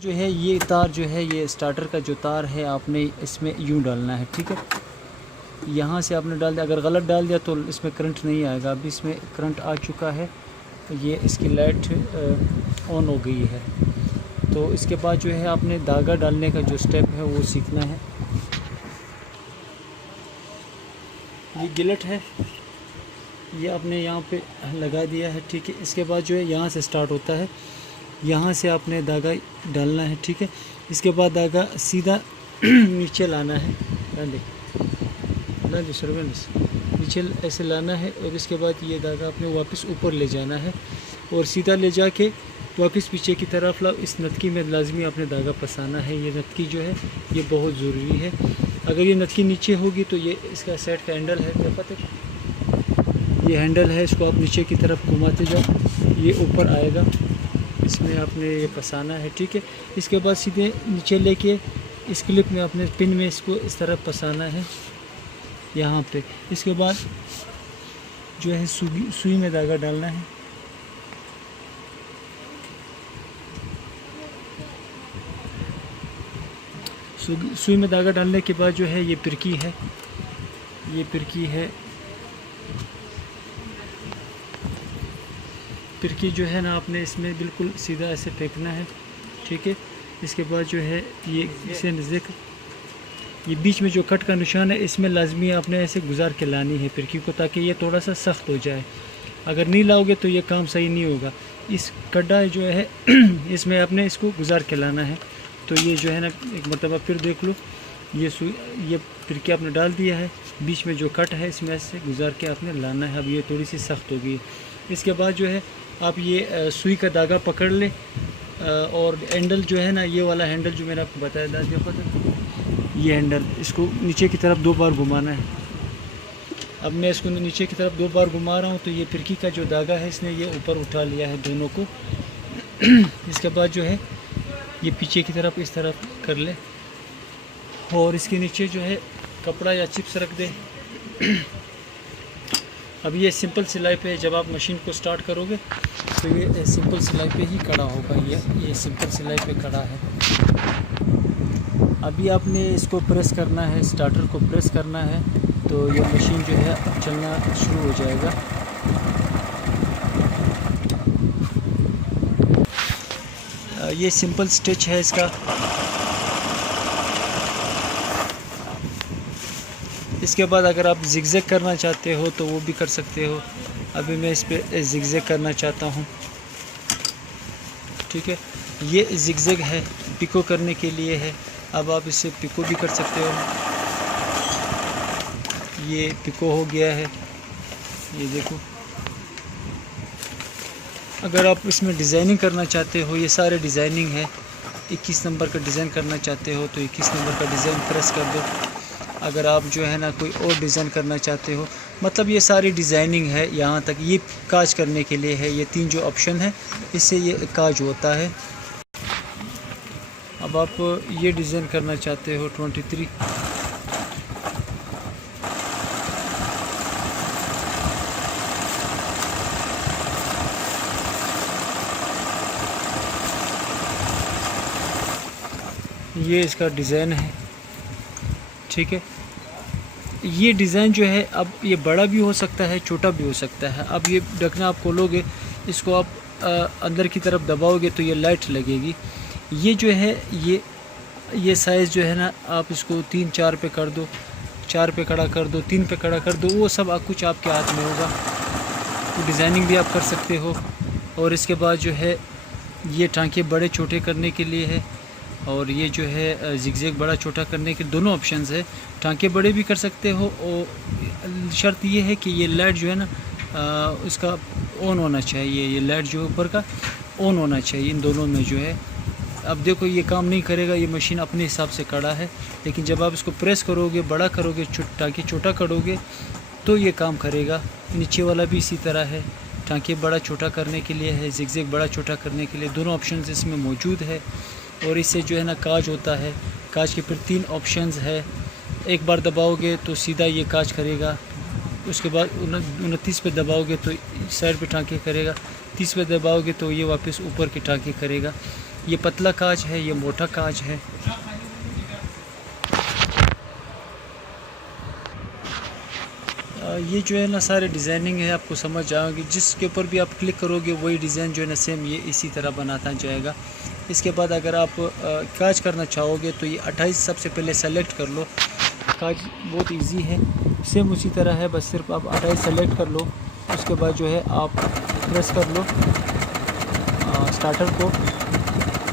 जो है ये तार जो है, ये स्टार्टर का जो तार है आपने इसमें यूँ डालना है, ठीक है। यहाँ से आपने डाल दिया, अगर गलत डाल दिया तो इसमें करंट नहीं आएगा। अभी इसमें करंट आ चुका है, तो ये इसकी लाइट ऑन हो गई है। तो इसके बाद जो है आपने धागा डालने का जो स्टेप है वो सीखना है। ये गिलट है, ये आपने यहाँ पे लगा दिया है, ठीक है। इसके बाद जो है यहाँ से स्टार्ट होता है, यहाँ से आपने धागा डालना है, ठीक है। इसके बाद धागा सीधा नीचे लाना है, सर्वेंस नीचे ऐसे लाना है, और इसके बाद ये धागा आपने वापस ऊपर ले जाना है और सीधा ले जाके वापस पीछे की तरफ लाओ। इस नतकी में लाजमी आपने धागा फंसाना है। ये नतकी जो है ये बहुत ज़रूरी है। अगर ये नतकी नीचे होगी तो ये इसका सेट का हैंडल है, क्या पता है, ये हैंडल है, इसको आप नीचे की तरफ घुमाते जाओ, ये ऊपर आएगा, इसमें आपने ये फंसाना है, ठीक है। इसके बाद सीधे नीचे लेके इस क्लिप में अपने पिन में इसको इस तरफ फंसाना है यहाँ पे। इसके बाद जो है सुई में धागा डालना है, सुई में धागा डालने के बाद जो है ये पिरकी है, ये पिरकी है। पिरकी जो है ना आपने इसमें बिल्कुल सीधा ऐसे फेंकना है, ठीक है। इसके बाद जो है ये इसे नज़दीक, ये बीच में जो कट का निशान है इसमें लाजमी आपने ऐसे गुजार के लानी है पिरकी को, ताकि ये थोड़ा सा सख्त हो जाए। अगर नहीं लाओगे तो ये काम सही नहीं होगा। इस कड्डा जो है इसमें आपने इसको गुजार के लाना है। तो ये जो है ना एक मरतबा फिर देख लो, ये पिरकी आपने डाल दिया है, बीच में जो कट है इसमें से गुजार के आपने लाना है। अब ये थोड़ी सी सख्त होगी। इसके बाद जो है आप ये सुई का धागा पकड़ ले, और हैंडल जो है ना, ये वाला हैंडल जो मैंने आपको बताया था, देखो तो ये हैंडल, इसको नीचे की तरफ 2 बार घुमाना है। अब मैं इसको नीचे की तरफ 2 बार घुमा रहा हूँ, तो ये फिरकी का जो धागा है इसने ये ऊपर उठा लिया है दोनों को। इसके बाद जो है ये पीछे की तरफ इस तरफ कर ले, और इसके नीचे जो है कपड़ा या चिप्स रख दे। अब ये सिंपल सिलाई पे, जब आप मशीन को स्टार्ट करोगे तो ये सिंपल सिलाई पे ही खड़ा होगा। ये सिंपल सिलाई पे खड़ा है। अभी आपने इसको प्रेस करना है, स्टार्टर को प्रेस करना है, तो ये मशीन जो है अब चलना शुरू हो जाएगा। ये सिंपल स्टिच है इसका। इसके बाद अगर आप जिगजैग करना चाहते हो तो वो भी कर सकते हो। अभी मैं इस पे जिगजैग करना चाहता हूँ, ठीक है। ये जिगजैग है, पिको करने के लिए है। अब आप इससे पिको भी कर सकते हो। ये पिको हो गया है, ये देखो। अगर आप इसमें डिज़ाइनिंग करना चाहते हो, ये सारे डिज़ाइनिंग है। 21 नंबर का डिज़ाइन करना चाहते हो तो 21 नंबर का डिज़ाइन प्रेस कर दो। अगर आप जो है ना कोई और डिज़ाइन करना चाहते हो, मतलब ये सारी डिज़ाइनिंग है। यहाँ तक ये काज करने के लिए है, ये 3 जो ऑप्शन है इससे ये काज होता है। अब आप ये डिज़ाइन करना चाहते हो 23, ये इसका डिज़ाइन है, ठीक है। ये डिज़ाइन जो है अब ये बड़ा भी हो सकता है, छोटा भी हो सकता है। अब ये ढकना आप खोलोगे, इसको आप अंदर की तरफ दबाओगे तो ये लाइट लगेगी। ये जो है ये साइज़ जो है ना, आप इसको 3-4 पे कर दो, 4 पे खड़ा कर दो, 3 पे खड़ा कर दो, वो सब कुछ आपके हाथ में होगा। तो डिज़ाइनिंग भी आप कर सकते हो। और इसके बाद जो है ये टांके बड़े छोटे करने के लिए है, और ये जो है जिगजैग बड़ा छोटा करने के दोनों ऑप्शंस है। टांके बड़े भी कर सकते हो, और शर्त ये है कि ये लाइट जो है ना उसका ऑन होना चाहिए। ये लाइट जो ऊपर का ऑन होना चाहिए, इन दोनों में जो है। अब देखो ये काम नहीं करेगा, ये मशीन अपने हिसाब से खड़ा है, लेकिन जब आप इसको प्रेस करोगे, बड़ा करोगे, टांके छोटा करोगे तो ये काम करेगा। नीचे वाला भी इसी तरह है, टांके बड़ा छोटा करने के लिए है, जिगजैग बड़ा छोटा करने के लिए, दोनों ऑप्शंस इसमें मौजूद है। और इससे जो है ना काज होता है। काज के फिर 3 ऑप्शंस है। एक बार दबाओगे तो सीधा ये काज करेगा, उसके बाद 29 पे दबाओगे तो साइड पे टांके करेगा, 30 पे दबाओगे तो ये वापस ऊपर के टांके करेगा। ये पतला काज है, ये मोटा काज है। ये जो है ना सारे डिज़ाइनिंग है, आपको समझ आएगी। जिसके ऊपर भी आप क्लिक करोगे वही डिज़ाइन जो है ना सेम ये इसी तरह बनाता जाएगा। इसके बाद अगर आप काज करना चाहोगे तो ये 28 सबसे पहले सेलेक्ट कर लो। काज बहुत इजी है, सेम उसी तरह है, बस सिर्फ आप 28 सेलेक्ट कर लो। उसके बाद जो है आप प्रेस कर लो स्टार्टर को।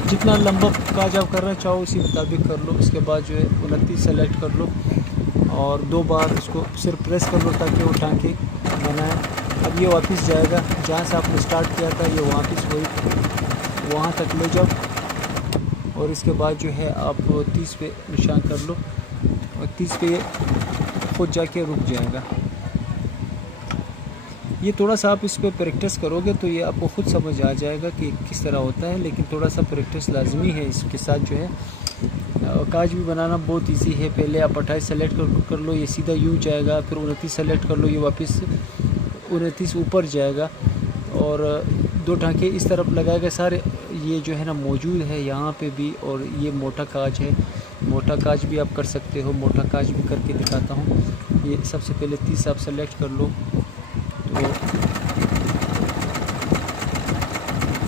जितना लंबा काज आप करना चाहो उसी मुताबिक कर लो। उसके बाद जो है 29 सेलेक्ट कर लो और 2 बार उसको सिर्फ प्रेस कर लो ताकि वो टांके बनाए। अब ये वापस जाएगा जहाँ से आपने स्टार्ट किया था, ये वापस वहाँ तक ले जाओ। और इसके बाद जो है आप 30 पे निशान कर लो और 30 पे ये खुद जाके रुक जाएगा। ये थोड़ा सा आप इस पर प्रैक्टिस करोगे तो ये आपको ख़ुद समझ आ जाएगा कि किस तरह होता है, लेकिन थोड़ा सा प्रैक्टिस लाजमी है। इसके साथ जो है काज भी बनाना बहुत इजी है। पहले आप 28 सेलेक्ट कर लो, ये सीधा यूँ जाएगा। फिर 29 सेलेक्ट कर लो, ये वापस 29 ऊपर जाएगा। और 2 टांके इस तरफ लगाएगा सारे। ये जो है ना मौजूद है यहाँ पे भी। और ये मोटा काज है, मोटा काज भी आप कर सकते हो। मोटा काज भी करके दिखाता हूँ। ये सबसे पहले 30 आप सेलेक्ट कर लो, तो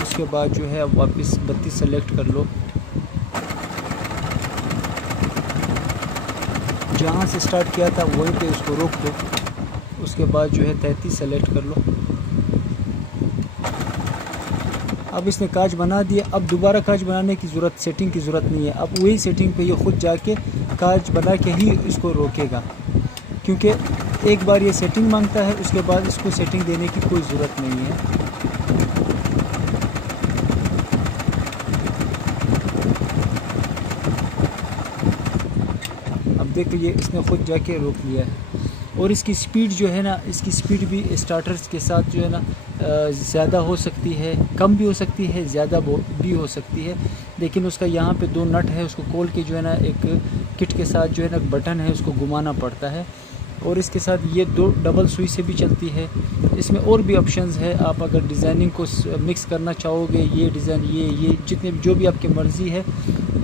उसके बाद जो है आप वापस 32 सेलेक्ट कर लो। जहाँ से स्टार्ट किया था वहीं पे उसको रोक दो। उसके बाद जो है 33 सेलेक्ट कर लो। अब इसने काज बना दिया। अब दोबारा काज बनाने की ज़रूरत, सेटिंग की ज़रूरत नहीं है। अब वही सेटिंग पे ये खुद जाके काज बना के ही इसको रोकेगा, क्योंकि एक बार ये सेटिंग मांगता है, उसके बाद इसको सेटिंग देने की कोई ज़रूरत नहीं है। अब देखो ये इसने खुद जाके रोक लिया है। और इसकी स्पीड जो है ना, इसकी स्पीड भी स्टार्टर्स के साथ जो है ना ज़्यादा हो सकती है, कम भी हो सकती है, ज़्यादा भी हो सकती है। लेकिन उसका यहाँ पे 2 नट है, उसको खोल के जो है ना एक किट के साथ जो है ना बटन है, उसको घुमाना पड़ता है। और इसके साथ ये 2 डबल सुई से भी चलती है। इसमें और भी ऑप्शंस है। आप अगर डिज़ाइनिंग को मिक्स करना चाहोगे, ये डिज़ाइन ये जितने जो भी आपकी मर्ज़ी है,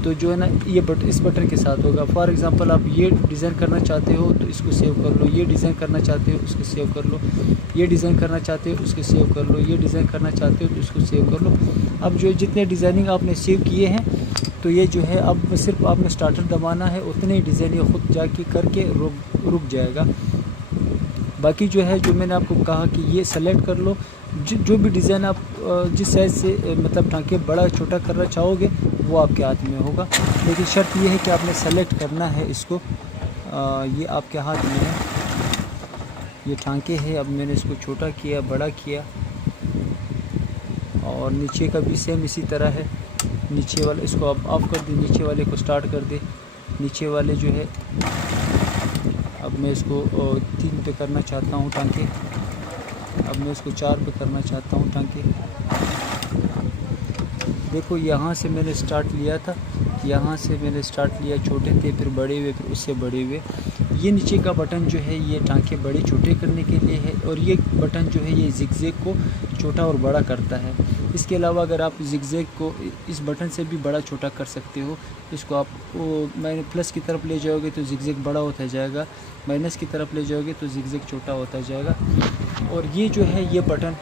तो जो है ना ये इस बटन के साथ होगा। फॉर एग्ज़ाम्पल आप ये डिज़ाइन करना चाहते हो तो इसको सेव कर लो, ये डिज़ाइन करना चाहते हो उसको सेव कर लो, ये डिज़ाइन करना चाहते हो उसको सेव कर लो, ये डिज़ाइन करना चाहते हो तो इसको सेव कर लो। अब जो जितने डिज़ाइनिंग आपने सेव किए हैं, तो ये जो है अब सिर्फ आपने स्टार्टर दबाना है, उतने ही डिज़ाइन ये खुद जाके करके रुक जाएगा। बाकी जो है, जो मैंने आपको कहा कि ये सेलेक्ट कर लो। जो भी डिज़ाइन आप जिस साइज़ से मतलब टांके बड़ा छोटा करना चाहोगे वो आपके हाथ में होगा। लेकिन शर्त ये है कि आपने सेलेक्ट करना है इसको। ये आपके हाथ में है। ये टांके है, अब मैंने इसको छोटा किया, बड़ा किया। और नीचे का भी सेम इसी तरह है। नीचे वाले इसको आप ऑफ कर दे, नीचे वाले को स्टार्ट कर दे। नीचे वाले जो है अब मैं इसको 3 पे करना चाहता हूँ टांके। अब मैं इसको 4 पे करना चाहता हूँ टांके। देखो यहाँ से मैंने स्टार्ट लिया था, यहाँ से मैंने स्टार्ट लिया, छोटे थे, फिर बड़े हुए, फिर उससे बड़े हुए। ये नीचे का बटन जो है ये टांके बड़े छोटे करने के लिए है। और ये बटन जो है ये जिगजैग को छोटा और बड़ा करता है। इसके अलावा अगर आप जिगजैग को इस बटन से भी बड़ा छोटा कर सकते हो। इसको आप मैंने प्लस की तरफ ले जाओगे तो जिगजैग बड़ा होता जाएगा, माइनस की तरफ ले जाओगे तो जिगजैग छोटा होता जाएगा। और ये जो है ये बटन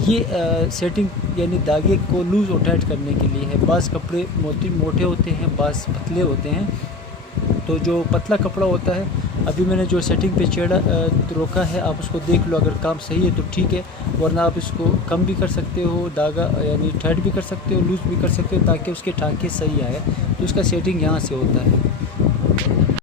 ये सेटिंग यानी धागे को लूज़ और टाइट करने के लिए है। बाज़ कपड़े मोटे होते हैं, बाज़ पतले होते हैं। तो जो पतला कपड़ा होता है, अभी मैंने जो सेटिंग पे रोका है, आप उसको देख लो। अगर काम सही है तो ठीक है, वरना आप इसको कम भी कर सकते हो, धागा यानी टाइट भी कर सकते हो, लूज़ भी कर सकते हो, ताकि उसके टांके सही आए। तो उसका सेटिंग यहाँ से होता है।